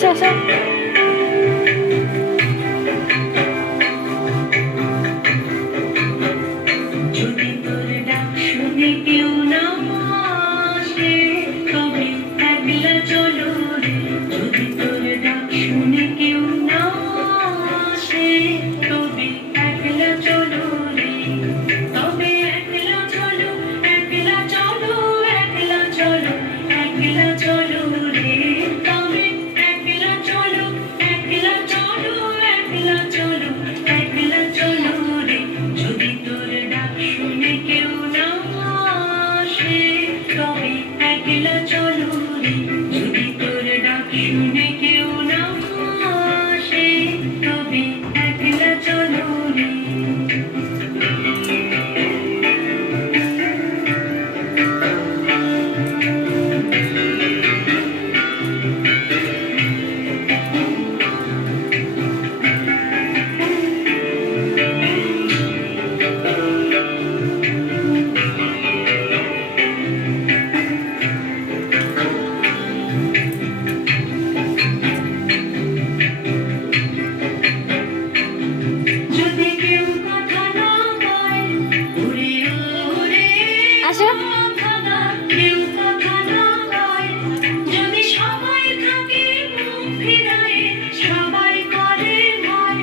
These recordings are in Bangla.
আসো আসো। যদি তোর ডাক শুনে কেউ না আসে তবে একলা চলো রে। যদি তোর ডাক শুনে কেউ না আসে তবে একলা চলো রে। তবে একলা চলো, একলা চলো, একলা চলো, একলা চলো রে। তবে একলা চলো, একলা চলো, একলা চলো, একলা চলো রে। যদি তোর ডাক শুনে কেউ না আসে তবে একলা চলো রে। যদি তোর ডাক শুনে কেউ না আসে তবে একলা চলো রে। যদি কেউ কথা না কয় ওরে ওরে আসো। কথা কেউ কথা না কয়। যদি সবাই থাকে মুখ ফিরায় সবাই করে ভয়।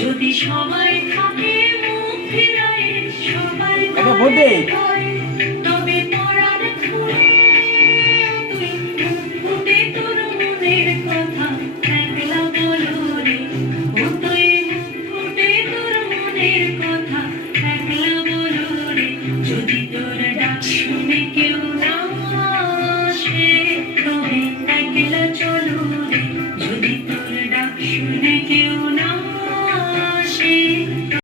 যদি সবাই থাকে মুখ ফিরায় সবাই করে ভয়।